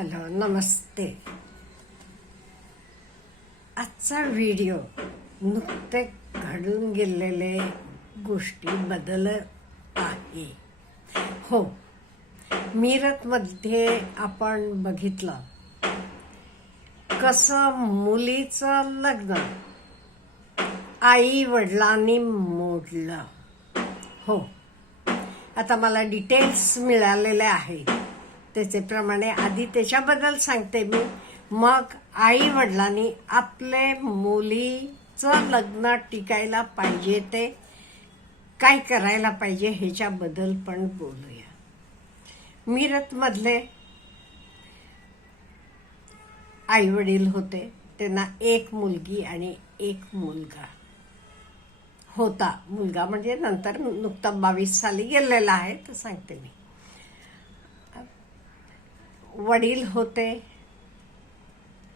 Hello नमस्ते. आजचा video नुकते घडून गेलेले गोष्टीबद्दल आहे. हो, मीरतमध्ये आपण बघितलं कसं मुलीचं लग्न आई वडिलांनी मोडलं. हो, आता मला डिटेल्स मिळालेले आहेत. त्याच्याप्रमाणे आधी त्याच्याबद्दल सांगते मी, मग आई वडिलांनी आपले मुलीचं लग्न टिकायला पाहिजे ते काय करायला पाहिजे ह्याच्याबद्दल पण बोलूया. मीरतमधले आई वडील होते, त्यांना एक मुलगी आणि एक मुलगा होता. मुलगा म्हणजे नंतर नुकता 22 साली गेलेला आहे, तर सांगते मी. वडील होते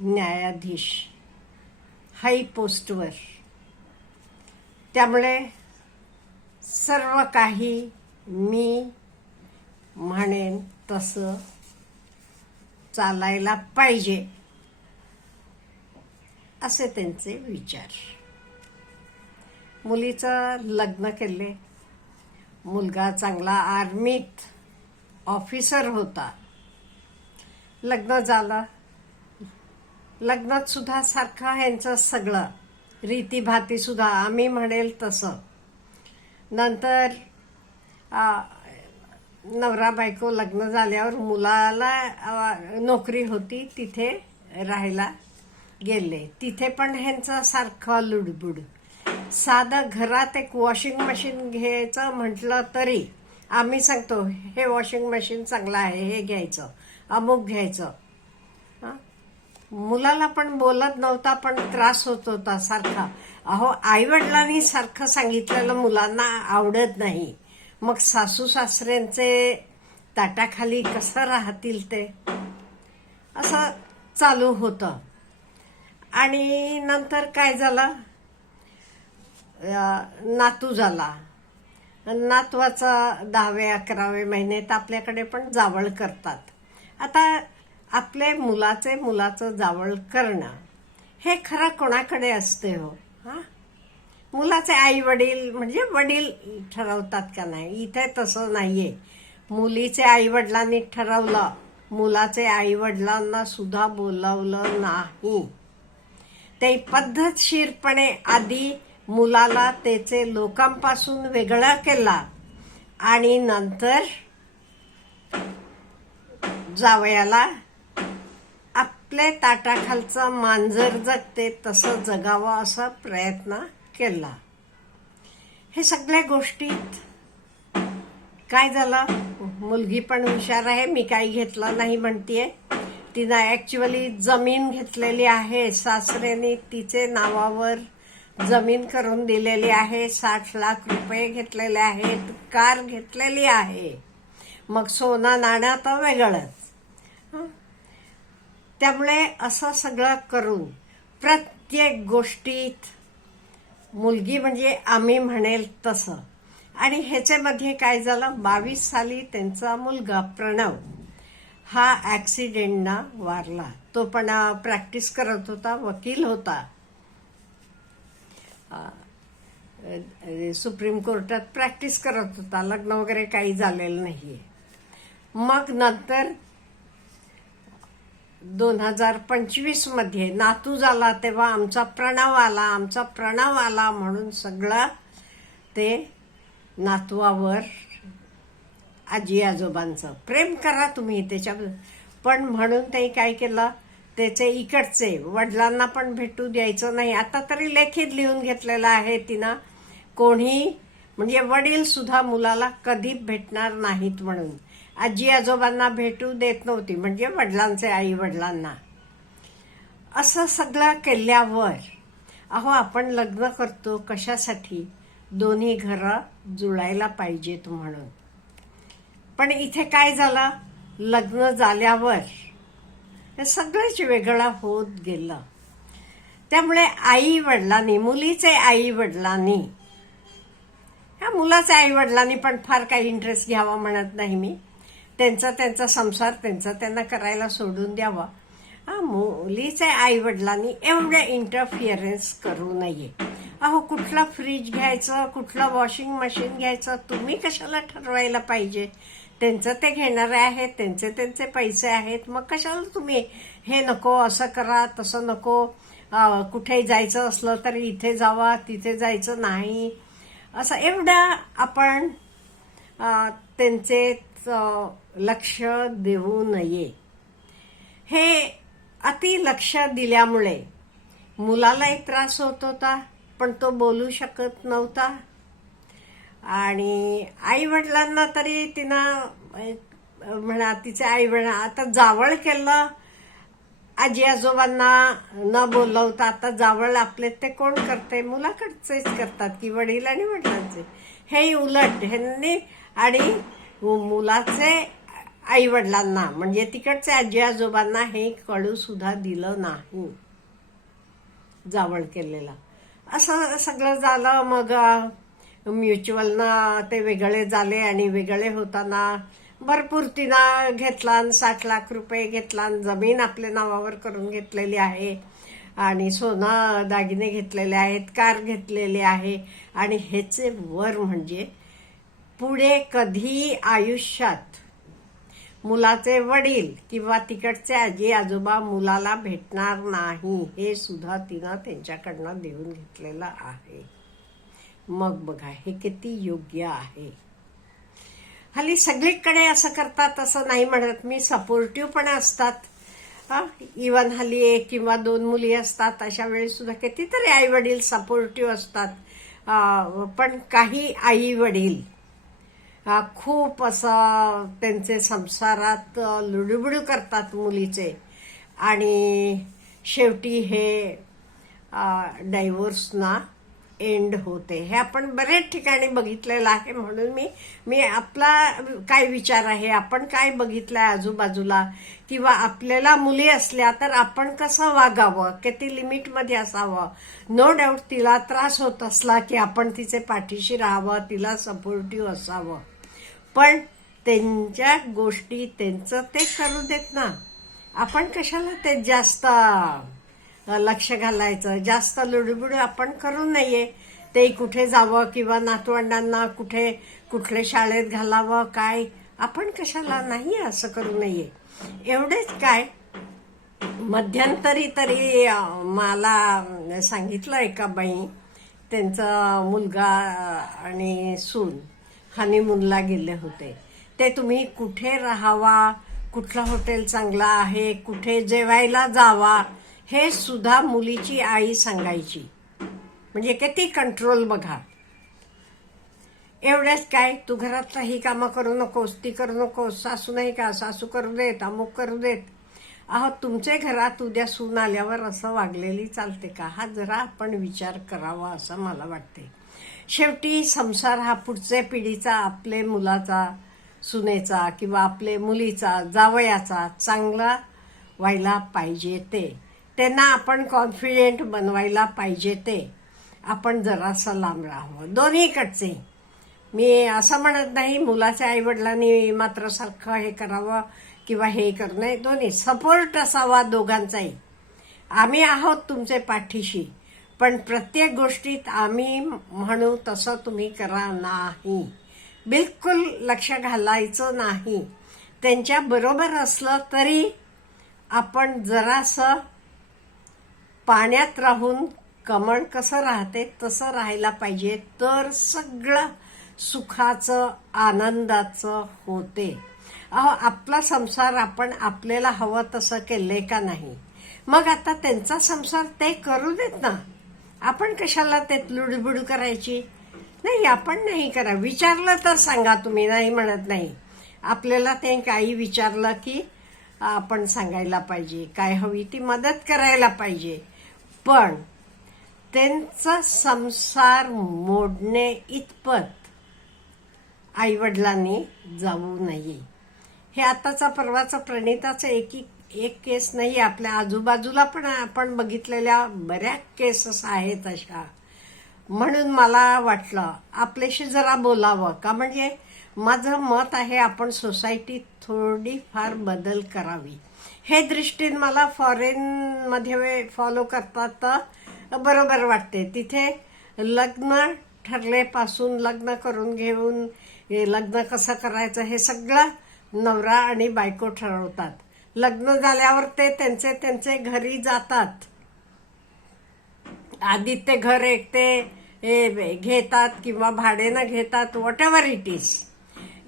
न्यायाधीश, हाय पोस्टवर. त्यामुळे सर्व काही मी म्हणेन तसं चालायला पाहिजे असे त्यांचे विचार. मुलीचं लग्न केले. मुलगा चांगला आर्मीत ऑफिसर होता. लग्न झालं. लग्नात सुद्धा सारखं ह्यांचं सगळं रीतीभाती सुद्धा आम्ही म्हणेल तसं. नंतर नवरा बायको लग्न झाल्यावर मुलाला नोकरी होती, तिथे राहायला गेले. तिथे पण ह्यांचं सारखं लुडबुड. साधं घरात एक वॉशिंग मशीन घ्यायचं म्हटलं तरी आम्ही सांगतो हे वॉशिंग मशीन चांगलं आहे, हे घ्यायचं, अमुक घ्यायचं. मुलाला पण बोलत नव्हता, पण त्रास होत होता सारखा. अहो, आईवडिलांनी सारखं सांगितलेलं मुलांना आवडत नाही. मग सासू सासऱ्यांचे ताटाखाली कसं राहतील ते, असं चालू होतं. आणि नंतर काय झालं, नातू झाला. नातवाचा 10वे-11वे महिन्यात आपल्याकडे पण जावळ करतात. आता आपले मुलाचं जावळ करणं हे खरं कोणाकडे असते हो? मुलाचे आई वडील म्हणजे वडील ठरवतात का नाही? इथे तसं नाहीये. मुलीचे आई वडिलांनी ठरवलं, मुलाचे आई वडिलांना सुद्धा बोलावलं नाही. ते पद्धतशीरपणे आधी मुलाला त्याचे लोकांपासून वेगळा केला आणि नंतर जावयाला आपल्या ताटाखालचं मांजर जगते तसं जगावं असा प्रयत्न केला. हे सगळ्या गोष्टीत काय झालं, मुलगी पण हुशार आहे. मी काही घेतलं नाही म्हणतीये. तिनं ऍक्च्युअली जमीन घेतलेली आहे. सासऱ्याने तिचे नावावर जमीन करून दिलेली आहे. 60 लाख रुपये घेतलेले आहेत. कार घेतलेली आहे. मग सोनं नाणं तर वेगळंच. त्यामुळे असं सगळं करून प्रत्येक गोष्टीत मुलगी म्हणजे आम्ही म्हणेल तसं. आणि ह्याच्यामध्ये काय झालं, 22 साली त्यांचा मुलगा प्रणव हा ॲक्सिडेंटनं वारला. तो पण प्रॅक्टिस करत होता, वकील होता. सुप्रीम कोर्टात प्रॅक्टिस करत होता. लग्न वगैरे काही झालेलं नाहीये. मग नंतर 2025 मध्ये नातू झाला, तेव्हा आमचा प्रणव आला म्हणून सगळं ते नातवावर आजी आजोबांचं प्रेम करा तुम्ही त्याच्या पण म्हणून ते काय केलं, त्याचे इकडचे वडिलांना पण भेटू द्यायचं नाही. आता तरी लेखीत लिहून घेतलेलं आहे तिनं, कोणी म्हणजे वडील सुद्धा मुलाला कधी भेटणार नाहीत म्हणून. आजी आजोबांना भेटू देत नव्हती, म्हणजे वडिलांचे आई वडिलांना. असं सगळं केल्यावर अहो, आपण लग्न करतो कशासाठी, दोन्ही घरं जुळायला पाहिजेत म्हणून. पण इथे काय झालं, लग्न झाल्यावर हे सगळंच वेगळं होत गेलं. त्यामुळे आई वडिलांनी, मुलीचे आई वडिलांनी, ह्या मुलाच्या आई वडिलांनी पण फार काही इंटरेस्ट घ्यावा म्हणत नाही मी, त्यांचा त्यांचा संसार त्यांचा त्यांना करायला सोडून द्यावा. मुलीचे आई वडिलांनी एवढं इंटरफिअरन्स करू नये. अहो, कुठला फ्रीज घ्यायचं, कुठलं वॉशिंग मशीन घ्यायचं, तुम्ही कशाला ठरवायला पाहिजे? त्यांचं ते घेणारे आहेत, त्यांचे त्यांचे पैसे आहेत, मग कशाला तुम्ही हे नको असं करा तसं नको, कुठे जायचं असलं तरी इथे जावा तिथे जायचं नाही, असं एवढं आपण त्यांचे लक्ष देऊ नये. हे अति लक्ष दिल्यामुळे मुलालाही त्रास होत होता, पण तो बोलू शकत नव्हता. आणि आई वडिलांना तरी तिनं म्हणा, तिचे आई वडील आता जावळ केलं, आजी आजोबांना न बोलवता आता जावळ आपले ते कोण करते? मुलाकडचेच करतात की वडील आणि वडिलांचे. हे उलट ह्यांनी आणि मुलाचे आई वडिलांना म्हणजे तिकडचे आजी आजोबांना हे कळू सुद्धा दिलं नाही जावळ केलेलं. असं सगळं झालं. मग म्युच्युअलना ते वेगळे झाले आणि वेगळे होताना भरपूर तिनं घेतला, 60 लाख रुपये घेतला, जमीन आपल्या नावावर करून घेतलेली आहे आणि सोनं दागिने घेतलेले आहेत, कार घेतलेली आहे. आणि ह्याचे वर म्हणजे पुढे कधी आयुष्यात मुलाचे वडील किंवा तिकडचे आजी आजोबा मुलाला भेटणार नाही, हे सुद्धा तिनं त्यांच्याकडनं देऊन घेतलेलं आहे. मग बघा हे किती योग्य आहे. हल्ली सगळीकडे असं करतात असं नाही म्हणत मी, सपोर्टिव्ह पण असतात. इवन हल्ली 1 किंवा 2 मुली असतात, अशा वेळी सुद्धा कितीतरी आई वडील सपोर्टिव्ह असतात. पण काही आई वडील खूप असं त्यांचे संसारात लुडूबुडू करतात मुलीचे आणि शेवटी हे डायव्होर्सना एंड होते. हे आपण बरेच ठिकाणी बघितलेलं आहे. म्हणून मी आपला काय विचार आहे, आपण काय बघितलंय आजूबाजूला, किंवा आपल्याला मुली असल्या तर आपण कसं वागावं, किती लिमिटमध्ये असावं. नो डाऊट तिला त्रास होत असला की आपण तिचे पाठीशी राहावं, तिला सपोर्टिव्ह असावं. पण त्यांच्या गोष्टी त्यांचं ते करू देत ना, आपण कशाला ते जास्त लक्ष घालायचं, जास्त लुडबुड आपण करू नये. ते कुठे जावं किंवा नातवंडांना कुठले शाळेत घालावं काय, आपण कशाला नाही असं करू नये. एवढेच काय, मध्यंतरी तरी मला सांगितलं एका बाई, त्यांचा मुलगा आणि सून हनीमूनला गेले होते. ते तुम्ही कुठे राहावा, कुठलं हॉटेल चांगलं आहे, कुठे जेवायला जावा, हे सुद्धा मुलीची आई सांगायची. म्हणजे किती कंट्रोल बघा. एवढंच काय, तू घरातला ही कामं करू नकोस, ती करू नकोस, सासू नाही का, सासू करू देत, अमुक करू देत. तुमचे घरात उद्या सून आल्यावर असं वागलेली चालते का? हा जरा आपण विचार करावा असं मला वाटते. शेवटी संसार हा पुढच्या पिढीचा, आपले मुलाचा, सुनेचा किंवा आपले मुलीचा, जावयाचा चांगला व्हायला पाहिजे. त्यांना आपण कॉन्फिडेंट बनवायला पाहिजे. आपण जरासं लांब राहावं दोन्हीकडचे. मी असं म्हणत नाही मुलाच्या आईवडिलांनी मात्र सारखं हे करावं किंवा हे करू नये. दोन्ही सपोर्ट असावा दोघांचाही. आम्ही आहोत तुमचे पाठीशी, पण प्रत्येक गोष्टीत आम्ही म्हणू तसं तुम्ही करा नाही. बिलकुल लक्ष घालायचं नाही. त्यांच्या बरोबर असलं तरी आपण जरासं पाण्यात राहून कमळ कसं राहते तसं राहायला पाहिजे. तर सगळं सुखाचं आनंदाचं होते. आपला संसार आपण आपल्याला हवं तसं केलंय का नाही. मग आता त्यांचा संसार ते करू देत ना, आपण कशाला ते लुडबुड करायची. नाही, आपण नाही करा. विचारलं तर सांगा, तुम्ही नाही म्हणत नाही. आपल्याला ते काही विचारलं की आपण सांगायला पाहिजे, काय हवी ती मदत करायला पाहिजे. पण त्यांचा संसार मोडणे इतपत आईवडिलांनी जाऊ नये. हे आताचा परवाचा प्रणिताचं एक केस नाही, आपल्या आजूबाजूला पण आपण बघितलेल्या बऱ्याच केसेस आहेत अशा. म्हणून मला वाटलं आपल्याशी जरा बोलावं का, म्हणजे माझं मत आहे आपण सोसायटीत थोडीफार बदल करावी. हे दृष्टीने मला फॉरेनमध्ये फॉलो करतात तर बरोबर वाटते. तिथे लग्न ठरलेपासून लग्न करून घेऊन लग्न कसं करायचं हे सगळं नवरा आणि बायको ठरवतात. लग्न झाल्यावर ते त्यांचे त्यांचे घरी जातात. आधी ते घर एकटे घेतात किंवा भाड्यानं घेतात, what ever it is.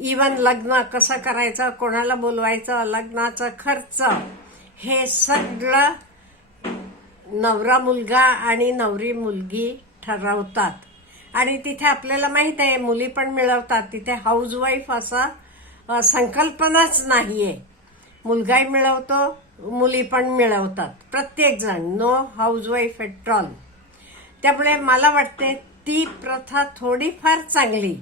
Even लग्न कसं करायचं, कोणाला बोलवायचं, लग्नाचा खर्च, हे सगळं नवरा मुलगा आणि नवरी मुलगी ठरवतात. आणि तिथे आपल्याला माहित आहे मुली पण मिळवतात. तिथे हाऊसवाईफ असा संकल्पनाच नाहीये. मुलगाही मिळवतो, मुली पण मिळवतात, प्रत्येक जण. No housewife at all. त्यामुळे मला वाटते ती प्रथा थोडीफार चांगली.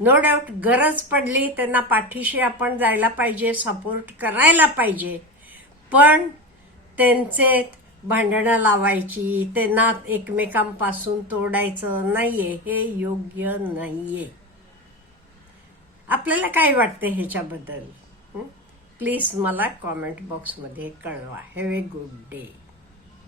नो डाऊट गरज पडली त्यांना पाठीशी आपण जायला पाहिजे, सपोर्ट करायला पाहिजे. पण त्यांचे भांडणं लावायची, ते नात एकमेकांपासून तोडायचं नाहीये, हे योग्य नाहीये. आपल्याला काय वाटते ह्याच्याबद्दल? प्लीज मला कॉमेंट बॉक्समध्ये कळवा. Have a good day.